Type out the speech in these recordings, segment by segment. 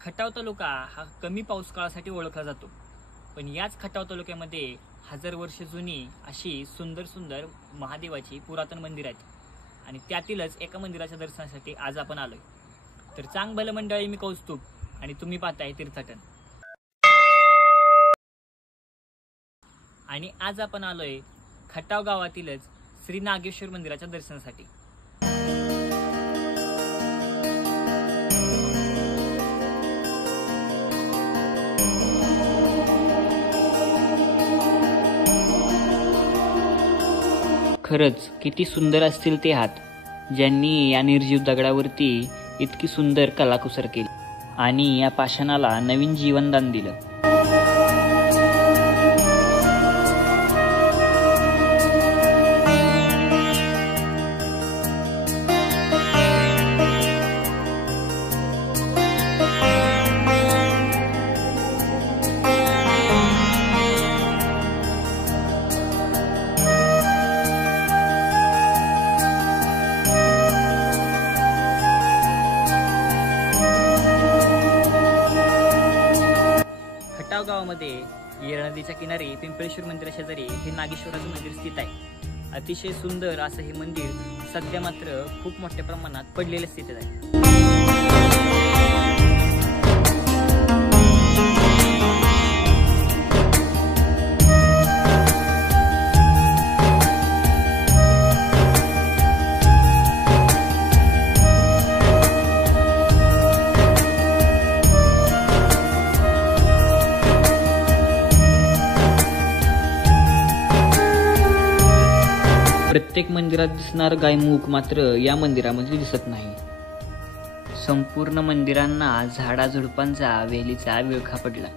खटाव तालुका हा कमी पाऊस काळासाठी ओळखला जातो, पण याच खटाव तालुक्यामध्ये 1000 वर्ष जुनी अशी सुंदर सुंदर महादेवाची पुरातन मंदिर आहेत आणि त्यातीलच एका मंदिराच्या दर्शनासाठी आज आपण आलोय। तर चांग भलं मंडळी, मी कौस्तुभ आणि तुम्ही पाहताय तीर्थाटन। आणि आज आपण आलोय खटाव गावातीलच श्री नागेश्वर मंदिराच्या दर्शनासाठी। खरंच किती सुंदर असतील ते हात, ज्यांनी या निर्जीव दगडावरती इतकी सुंदर कलाकुसर केली आणि या पाषाणाला नवीन जीवनदान दिलं। खटाव गावामध्ये येळ नदीच्या किनारी पिंपळेश्वर मंदिराशेजारी हे नागेश्वराचं मंदिर स्थित आहे। अतिशय सुंदर असं हे मंदिर सध्या मात्र खूप मोठ्या प्रमाणात पडलेल्या स्थितीत आहे। प्रत्येक मंदिरात दिसणार गायमुख मात्र या मंदिरामध्ये दिसत नाही। संपूर्ण मंदिरांना झाडाझुडपांचा वेलीचा विळखा पडला,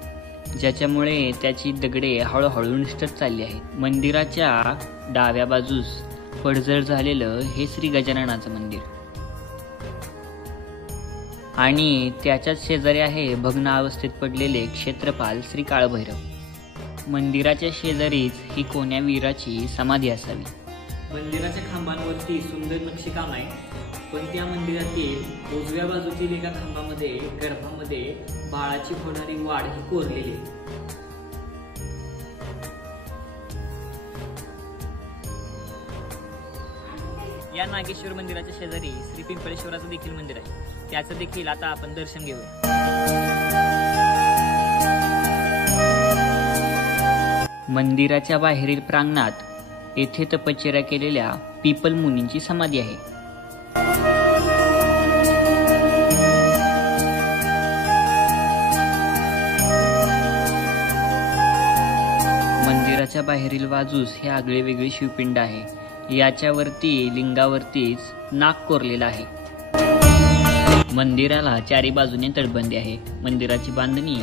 ज्याच्यामुळे त्याची दगडे हळूहळू निसटत चालली आहेत। मंदिराच्या डाव्या बाजूस पडझड झालेलं हे श्री गजाननाचं मंदिर आणि त्याच्याच शेजारी आहे भग्न अवस्थेत पडलेले क्षेत्रपाल श्री काळभैरव। मंदिराच्या शेजारीच ही कोण्या वीराची समाधी असावी। मंदिराच्या खांबांवरती सुंदर नक्षीकाम आहे, पण त्या मंदिरातील उजव्या बाजूतील एका खांबामध्ये गर्भामध्ये बाळाची होणारी वाढ ही कोरलेली आहे। या नागेश्वर मंदिराच्या शेजारी श्री पिंपळेश्वराचं देखील मंदिर आहे, त्याचं देखील आता आपण दर्शन घेऊया। मंदिराच्या बाहेरील प्रांगणात येथे तपश्चर्या केलेल्या पीपल मुनींची समाधी आहे। मंदिराच्या बाहेरील बाजूस हे आगळे वेगळे शिवपिंड आहे, याच्यावरती लिंगावरतीच नाग कोरलेला आहे। मंदिराला चारी बाजूने तटबंदी आहे। मंदिराची बांधणी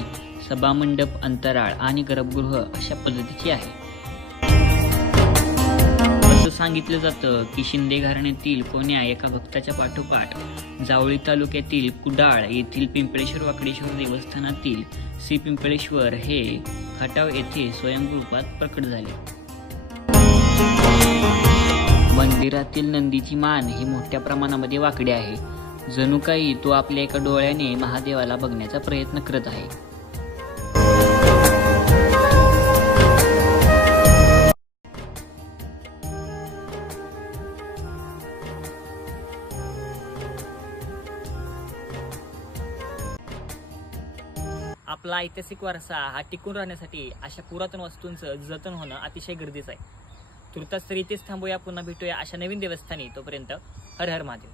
सभामंडप, अंतराळ आणि गर्भगृह अशा पद्धतीची आहे। सांगितलं जातं की शिंदे घराण्यातील कोण्या एका भक्ताच्या पाठोपाठ जावळी तालुक्यातील कुडाळ येथील पिंपळेश्वर वाकडेश्वर देवस्थानातील श्री पिंपळेश्वर हे खटाव येथे स्वयंभू रूपात प्रकट झाले। मंदिरातील नंदीची मान ही मोठ्या प्रमाणामध्ये वाकडी आहे, जणू काही तो आपल्या एका डोळ्याने महादेवाला बघण्याचा प्रयत्न करत आहे। आपला ऐतिहासिक वारसा हा टिकून राहण्यासाठी अशा पुरातन वस्तूंचं जतन होणं अतिशय गरजेचं आहे। तुर्तास तर इथेच थांबूया, पुन्हा भेटूया अशा नवीन देवस्थानी। तोपर्यंत हर हर महादेव।